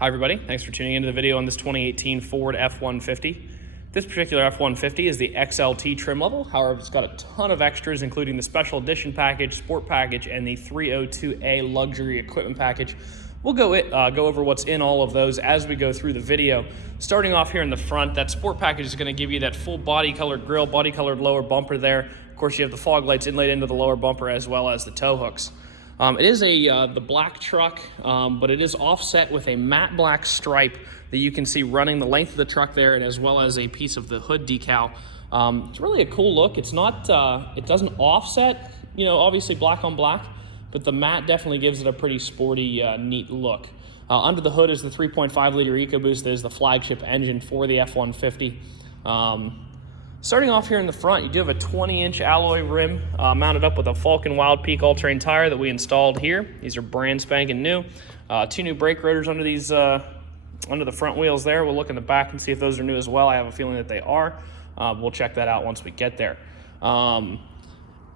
Hi everybody, thanks for tuning into the video on this 2018 Ford F-150. This particular F-150 is the XLT trim level. However, it's got a ton of extras, including the Special Edition package, Sport package, and the 302A Luxury Equipment package. We'll go over what's in all of those as we go through the video. Starting off here in the front, that Sport package is going to give you that full body-colored grille, body-colored lower bumper there. Of course, you have the fog lights inlaid into the lower bumper as well as the tow hooks. It is the black truck, but it is offset with a matte black stripe that you can see running the length of the truck there, and as well as a piece of the hood decal. It's really a cool look. It's not, it doesn't offset, you know, obviously black on black, but the matte definitely gives it a pretty sporty, neat look. Under the hood is the 3.5 liter EcoBoost that is the flagship engine for the F-150. Starting off here in the front, you do have a 20-inch alloy rim mounted up with a Falcon Wildpeak all-terrain tire that we installed here. These are brand spanking new. Two new brake rotors under these under the front wheels there. We'll look in the back and see if those are new as well. I have a feeling that they are. We'll check that out once we get there.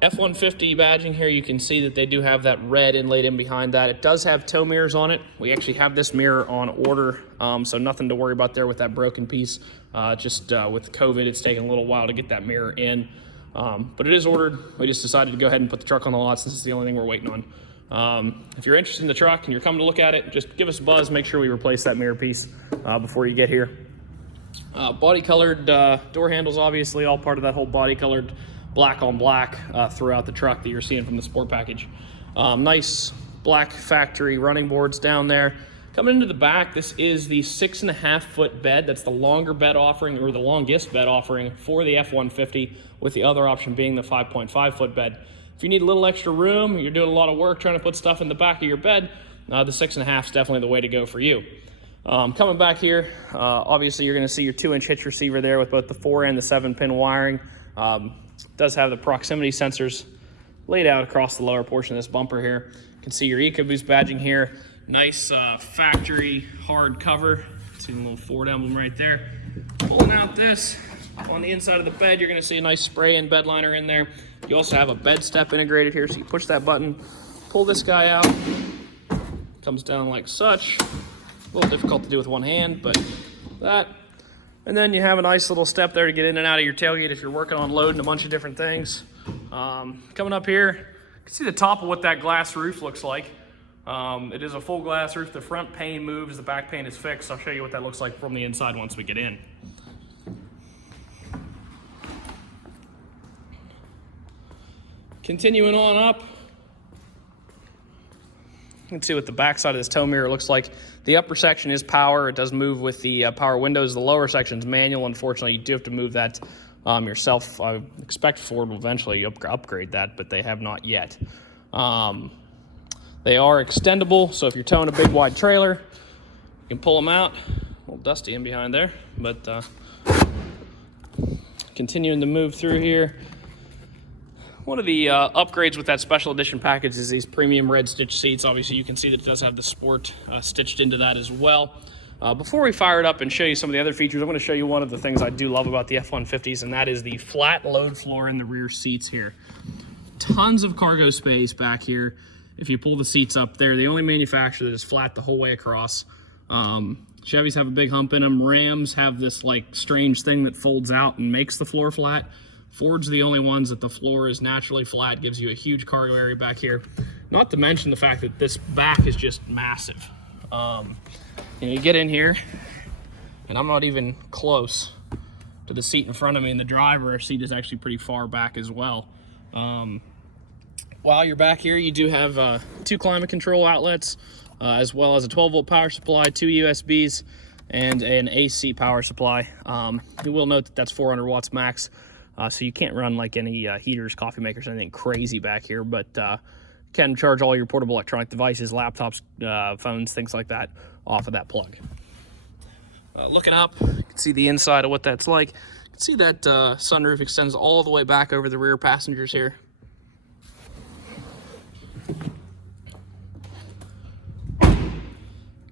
F-150 badging here, you can see that they do have that red inlaid in behind that. It does have tow mirrors on it. We actually have this mirror on order, so nothing to worry about there with that broken piece. Just with COVID, it's taken a little while to get that mirror in, but it is ordered. We just decided to go ahead and put the truck on the lot since it's the only thing we're waiting on. If you're interested in the truck and you're coming to look at it, just give us a buzz. Make sure we replace that mirror piece before you get here. Body colored door handles, obviously all part of that whole body colored black on black throughout the truck that you're seeing from the Sport package. Nice black factory running boards down there. Coming into the back, this is the 6.5 foot bed. That's the longer bed offering, or the longest bed offering for the F-150, with the other option being the 5.5 foot bed. If you need a little extra room, you're doing a lot of work trying to put stuff in the back of your bed, the 6.5 is definitely the way to go for you. Coming back here, obviously you're gonna see your 2-inch hitch receiver there with both the 4 and the 7-pin wiring. Does have the proximity sensors laid out across the lower portion of this bumper here. You can see your EcoBoost badging here. Nice factory hard cover. See the little Ford emblem right there. Pulling out this, on the inside of the bed, you're gonna see a nice spray-in bed liner in there. You also have a bed step integrated here, so you push that button, pull this guy out, comes down like such. A little difficult to do with one hand, but that. And then you have a nice little step there to get in and out of your tailgate if you're working on loading a bunch of different things. Coming up here, you can see the top of what that glass roof looks like. It is a full glass roof. The front pane moves, the back pane is fixed. I'll show you what that looks like from the inside once we get in. Continuing on up, you can see what the back side of this tow mirror looks like. The upper section is power. It does move with the power windows. The lower section is manual. Unfortunately, you do have to move that yourself. I expect Ford will eventually upgrade that, but they have not yet. They are extendable, so if you're towing a big wide trailer, you can pull them out. A little dusty in behind there, but continuing to move through here. One of the upgrades with that Special Edition package is these premium red stitch seats. Obviously, you can see that it does have the Sport stitched into that as well. Before we fire it up and show you some of the other features, I'm going to show you one of the things I do love about the F-150s, and that is the flat load floor in the rear seats here. Tons of cargo space back here. If you pull the seats up, they're the only manufacturer that is flat the whole way across. Chevys have a big hump in them. Rams have this like strange thing that folds out and makes the floor flat. Ford's the only ones that the floor is naturally flat, gives you a huge cargo area back here. Not to mention the fact that this back is just massive. You get in here, and I'm not even close to the seat in front of me, and the driver seat is actually pretty far back as well. While you're back here, you do have 2 climate control outlets, as well as a 12-volt power supply, 2 USBs, and an AC power supply. You will note that that's 400 watts max. So you can't run like any heaters, coffee makers, anything crazy back here, but can charge all your portable electronic devices, laptops, phones, things like that off of that plug. Looking up, you can see the inside of what that's like. You can see that sunroof extends all the way back over the rear passengers here.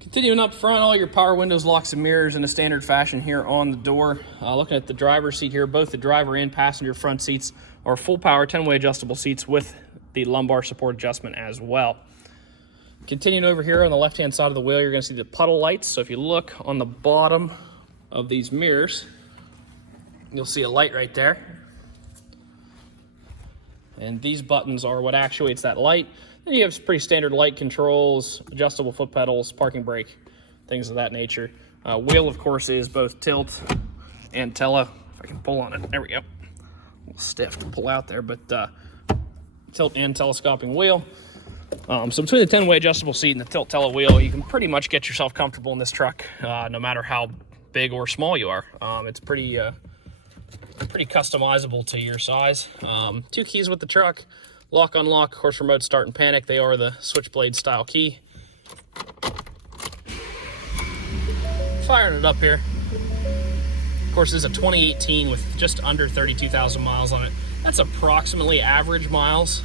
Continuing up front, all your power windows, locks, and mirrors in a standard fashion here on the door. Looking at the driver's seat here, both the driver and passenger front seats are full power 10-way adjustable seats with the lumbar support adjustment as well. Continuing over here on the left-hand side of the wheel, you're going to see the puddle lights. So if you look on the bottom of these mirrors, you'll see a light right there. And these buttons are what actuates that light. Then you have pretty standard light controls, adjustable foot pedals, parking brake, things of that nature. Wheel, of course, is both tilt and tele. If I can pull on it, there we go. A little stiff to pull out there, but tilt and telescoping wheel. So between the 10-way adjustable seat and the tilt tele wheel, you can pretty much get yourself comfortable in this truck, no matter how big or small you are. It's pretty customizable to your size. 2 keys with the truck, lock, unlock, of course, remote start and panic. They are the switchblade style key. Firing it up here. Of course, this is a 2018 with just under 32,000 miles on it. That's approximately average miles.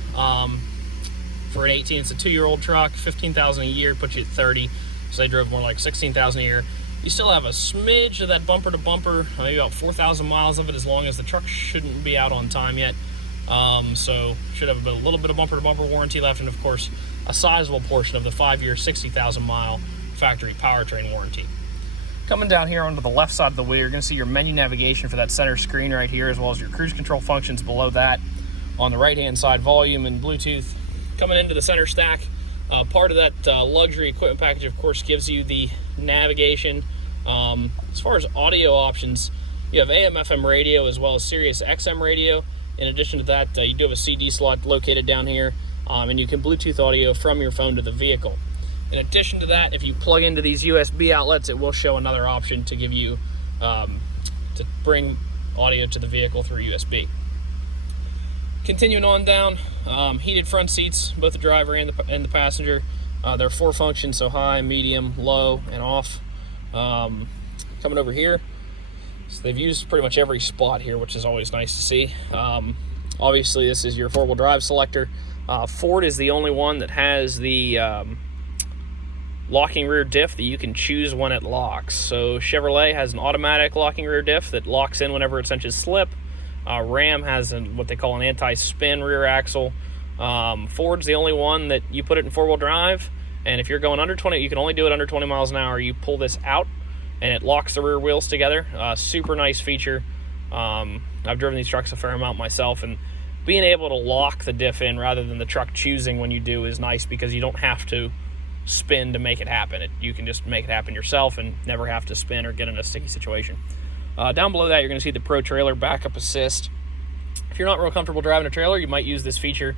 For an 18, it's a 2-year-old truck, 15,000 a year, puts you at 30. So they drove more like 16,000 a year. You still have a smidge of that bumper to bumper, maybe about 4,000 miles of it, as long as the truck shouldn't be out on time yet. So should have a little bit of bumper to bumper warranty left, and of course, a sizable portion of the 5-year, 60,000 mile factory powertrain warranty. Coming down here onto the left side of the wheel, you're going to see your menu navigation for that center screen right here, as well as your cruise control functions below that. On the right-hand side, volume and Bluetooth. Coming into the center stack, part of that luxury equipment package, of course, gives you the navigation. As far as audio options, you have AM, FM radio, as well as Sirius XM radio. In addition to that, you do have a CD slot located down here, and you can Bluetooth audio from your phone to the vehicle. In addition to that, if you plug into these USB outlets, it will show another option to give you, to bring audio to the vehicle through USB. Continuing on down, heated front seats, both the driver and the passenger. There are 4 functions, so high, medium, low, and off. Coming over here, so they've used pretty much every spot here, which is always nice to see. Obviously, this is your 4-wheel drive selector. Ford is the only one that has the locking rear diff that you can choose when it locks. So Chevrolet has an automatic locking rear diff that locks in whenever it senses slip. Ram has what they call an anti-spin rear axle. Ford's the only one that you put it in 4-wheel drive, and if you're going under 20, you can only do it under 20 miles an hour. You pull this out, and it locks the rear wheels together. Super nice feature. I've driven these trucks a fair amount myself, and being able to lock the diff in rather than the truck choosing when you do is nice, because you don't have to spin to make it happen. You can just make it happen yourself and never have to spin or get in a sticky situation. Down below that, you're going to see the Pro Trailer Backup Assist. If you're not real comfortable driving a trailer, you might use this feature.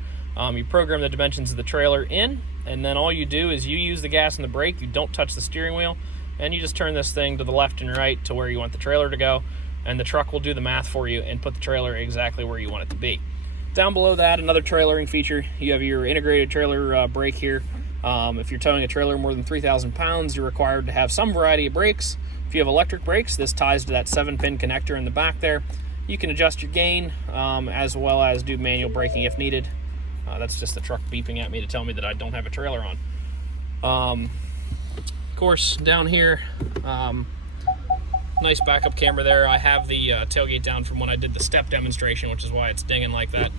You program the dimensions of the trailer in, and then all you do is you use the gas and the brake. You don't touch the steering wheel, and you just turn this thing to the left and right to where you want the trailer to go, and the truck will do the math for you and put the trailer exactly where you want it to be. Down below that, another trailering feature. You have your integrated trailer brake here. If you're towing a trailer more than 3,000 pounds, you're required to have some variety of brakes. If you have electric brakes, this ties to that 7-pin connector in the back there. You can adjust your gain, as well as do manual braking if needed. That's just the truck beeping at me to tell me that I don't have a trailer on. Of course, down here, nice backup camera there. I have the tailgate down from when I did the step demonstration, which is why it's dinging like that.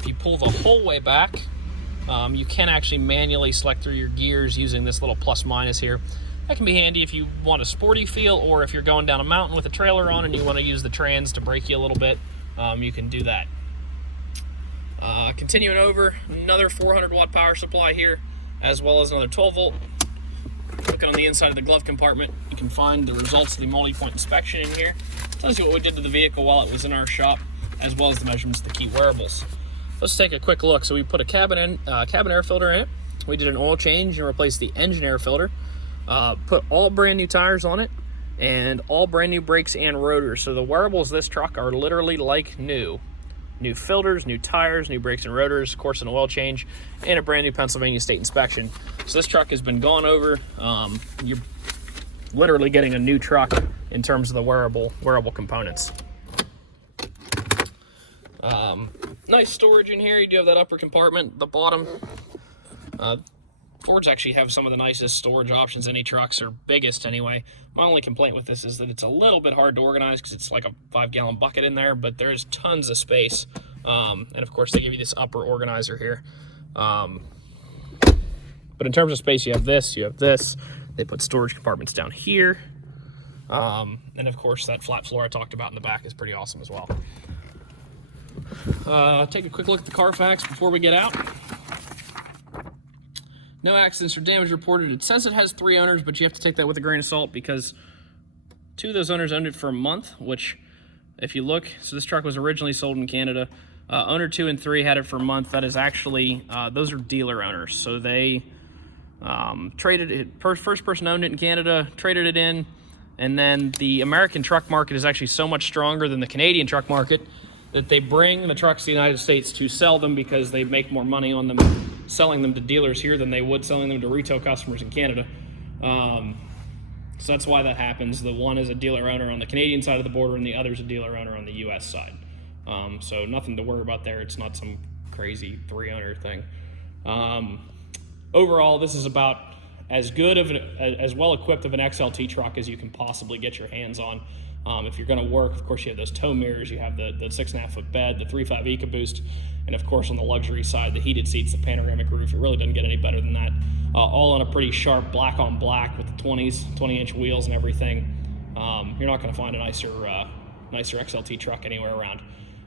If you pull the whole way back, you can actually manually select through your gears using this little plus minus here. That can be handy if you want a sporty feel, or if you're going down a mountain with a trailer on and you want to use the trans to brake you a little bit, you can do that. Continuing over, another 400 watt power supply here, as well as another 12 volt. Looking on the inside of the glove compartment, you can find the results of the multi-point inspection in here. Tells you what we did to the vehicle while it was in our shop, as well as the measurements of the key wearables. Let's take a quick look. So we put a cabin air filter in it. We did an oil change and replaced the engine air filter. Put all brand new tires on it, and all brand new brakes and rotors. So the wearables of this truck are literally like new. New filters, new tires, new brakes and rotors, of course an oil change, and a brand new Pennsylvania state inspection. So this truck has been gone over. You're literally getting a new truck in terms of the wearable components. Nice storage in here. You do have that upper compartment, the bottom. Fords actually have some of the nicest storage options any trucks, or biggest anyway. My only complaint with this is that it's a little bit hard to organize because it's like a 5-gallon bucket in there, but there's tons of space. And of course they give you this upper organizer here. But in terms of space, you have this, you have this. They put storage compartments down here. And of course, that flat floor I talked about in the back is pretty awesome as well. Take a quick look at the Carfax before we get out. No accidents or damage reported. It says it has 3 owners, but you have to take that with a grain of salt because 2 of those owners owned it for a month, which if you look, so this truck was originally sold in Canada. Owner 2 and 3 had it for a month. That is actually, those are dealer owners. So they traded it, first person owned it in Canada, traded it in, and then the American truck market is actually so much stronger than the Canadian truck market that they bring the trucks to the United States to sell them because they make more money on them selling them to dealers here than they would selling them to retail customers in Canada. So that's why that happens. The one is a dealer owner on the Canadian side of the border and the other is a dealer owner on the US side. So nothing to worry about there. It's not some crazy 3-owner thing. Overall, this is about as good of as well equipped of an XLT truck as you can possibly get your hands on. If you're going to work, of course, you have those tow mirrors, you have the 6.5 foot bed, the 3.5 EcoBoost, and of course on the luxury side, the heated seats, the panoramic roof. It really doesn't get any better than that. All on a pretty sharp black on black with the 20-inch wheels and everything. You're not going to find a nicer XLT truck anywhere around.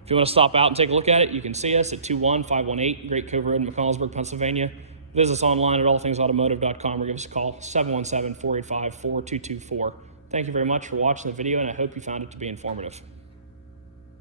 If you want to stop out and take a look at it, you can see us at 21518 Great Cove Road in McConnellsburg, Pennsylvania. Visit us online at allthingsautomotive.com or give us a call, 717-485-4224. Thank you very much for watching the video, and I hope you found it to be informative.